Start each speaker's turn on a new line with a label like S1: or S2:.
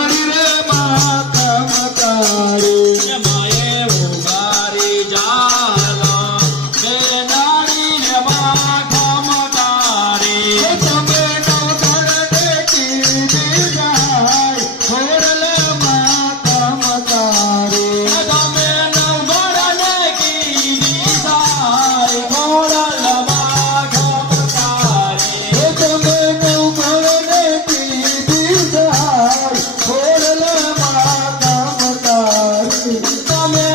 S1: Hare
S2: Amen.